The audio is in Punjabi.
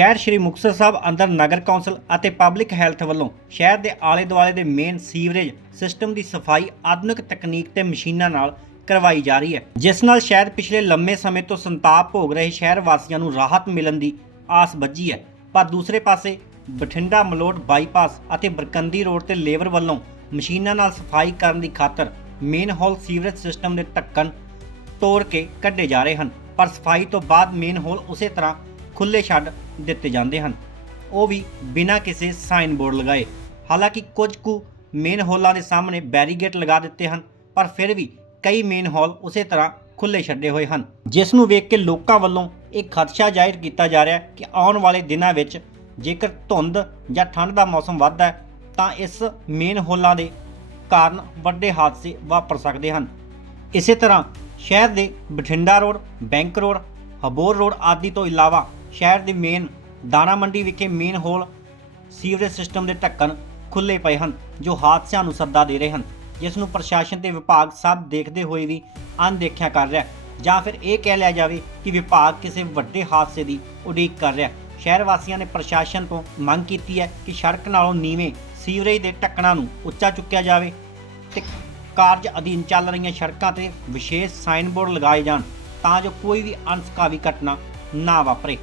ਸ਼ਹਿਰ ਸ਼੍ਰੀ ਮੁਕਤਸਰ ਸਾਹਿਬ ਅੰਦਰ ਨਗਰ ਕੌਂਸਲ ਅਤੇ ਪਬਲਿਕ ਹੈਲਥ ਵੱਲੋਂ ਸ਼ਹਿਰ ਦੇ ਆਲੇ ਦੁਆਲੇ ਦੇ ਮੇਨ ਸੀਵਰੇਜ ਸਿਸਟਮ ਦੀ ਸਫ਼ਾਈ ਆਧੁਨਿਕ ਤਕਨੀਕ ਤੇ ਮਸ਼ੀਨਾਂ ਨਾਲ ਕਰਵਾਈ ਜਾ ਰਹੀ ਹੈ, ਜਿਸ ਨਾਲ ਸ਼ਹਿਰ ਪਿਛਲੇ ਲੰਮੇ ਸਮੇਂ ਤੋਂ ਸੰਤਾਪ ਭੋਗ ਰਹੇ ਸ਼ਹਿਰ ਵਾਸੀਆਂ ਨੂੰ ਰਾਹਤ ਮਿਲਣ ਦੀ ਆਸ ਬੱਝੀ ਹੈ। ਪਰ ਦੂਸਰੇ ਪਾਸੇ, ਬਠਿੰਡਾ ਮਲੋਟ ਬਾਈਪਾਸ ਅਤੇ ਬਰਕੰਦੀ ਰੋਡ ਤੇ ਲੇਬਰ ਵੱਲੋਂ ਮਸ਼ੀਨਾਂ ਨਾਲ ਸਫ਼ਾਈ ਕਰਨ ਦੀ ਖਾਤਰ ਮੇਨ ਹਾਲ ਸੀਵਰੇਜ ਸਿਸਟਮ ਦੇ ਢੱਕਣ ਤੋੜ ਕੇ ਕੱਢੇ ਜਾ ਰਹੇ ਹਨ। ਪਰ ਸਫ਼ਾਈ ਤੋਂ ਬਾਅਦ ਮੇਨ ਹੋਲ ਉਸੇ ਤਰ੍ਹਾਂ ਖੁੱਲੇ ਛੱਡ ਦਿੱਤੇ ਜਾਂਦੇ ਹਨ। ਉਹ ਵੀ ਬਿਨਾਂ ਕਿਸੇ ਸਾਈਨ ਬੋਰਡ ਲਗਾਏ। ਹਾਲਾਂਕਿ ਕੁਝ ਕੁ ਮੇਨ ਹੋਲਾਂ ਦੇ ਸਾਹਮਣੇ ਬੈਰੀਗੇਟ ਲਗਾ ਦਿੱਤੇ ਹਨ, ਪਰ ਫਿਰ ਵੀ ਕਈ ਮੇਨ ਹਾਲ ਉਸੇ ਤਰ੍ਹਾਂ ਖੁੱਲੇ ਛੱਡੇ ਹੋਏ ਹਨ, ਜਿਸ ਨੂੰ ਵੇਖ ਕੇ ਲੋਕਾਂ ਵੱਲੋਂ ਇਹ ਖਦਸ਼ਾ ਜ਼ਾਹਿਰ ਕੀਤਾ ਜਾ ਰਿਹਾ ਹੈ ਕਿ ਆਉਣ ਵਾਲੇ ਦਿਨਾਂ ਵਿੱਚ ਜੇਕਰ ਧੁੰਦ ਜਾਂ ਠੰਡ ਦਾ ਮੌਸਮ ਵੱਧਦਾ ਹੈ, ਤਾਂ ਇਸ ਮੇਨ ਹੋਲਾਂ ਦੇ ਕਾਰਨ ਵੱਡੇ ਹਾਦਸੇ ਵਾਪਰ ਸਕਦੇ ਹਨ। ਇਸੇ ਤਰ੍ਹਾਂ ਸ਼ਹਿਰ ਦੇ ਬਠਿੰਡਾ ਰੋਡ, ਬੈਂਕ ਰੋਡ, ਹਬੋਰ ਰੋਡ ਆਦਿ ਤੋਂ ਇਲਾਵਾ ਸ਼ਹਿਰ ਦੇ ਮੇਨ ਦਾਣਾ ਮੰਡੀ ਵਿਖੇ ਮੇਨ ਹੋਲ ਸੀਵਰੇਜ ਸਿਸਟਮ ਦੇ ਢੱਕਣ ਖੁੱਲੇ ਪਏ ਹਨ, ਜੋ ਹਾਦਸਿਆਂ ਨੂੰ ਸੱਦਾ ਦੇ ਰਹੇ ਹਨ, ਜਿਸ ਨੂੰ ਪ੍ਰਸ਼ਾਸਨ ਤੇ ਵਿਭਾਗ ਸਭ ਦੇਖਦੇ ਹੋਏ ਵੀ ਅਣਦੇਖਿਆ ਕਰ ਰਿਹਾ ਜਾਂ ਫਿਰ ਇਹ ਕਹਿ ਲਿਆ ਜਾਵੇ ਕਿ ਵਿਭਾਗ ਕਿਸੇ ਵੱਡੇ ਹਾਦਸੇ ਦੀ ਉਡੀਕ ਕਰ ਰਿਹਾ ਸ਼ਹਿਰ ਵਾਸੀਆਂ ਨੇ ਪ੍ਰਸ਼ਾਸਨ ਤੋਂ ਮੰਗ ਕੀਤੀ ਹੈ ਕਿ ਸੜਕ ਨਾਲੋਂ ਨੀਵੇਂ ਸੀਵਰੇਜ ਦੇ ਢੱਕਣਾਂ ਨੂੰ ਉੱਚਾ ਚੁੱਕਿਆ ਜਾਵੇ ਤੇ ਕਾਰਜ ਅਧੀਨ ਚੱਲ ਰਹੀਆਂ ਸੜਕਾਂ ਤੇ ਵਿਸ਼ੇਸ਼ ਸਾਈਨ ਬੋਰਡ ਲਗਾਏ ਜਾਣ ਤਾਂ ਜੋ ਕੋਈ ਵੀ ਅਣਸਕਾਵੀ ਘਟਨਾ ਨਾ ਵਾਪਰੇ।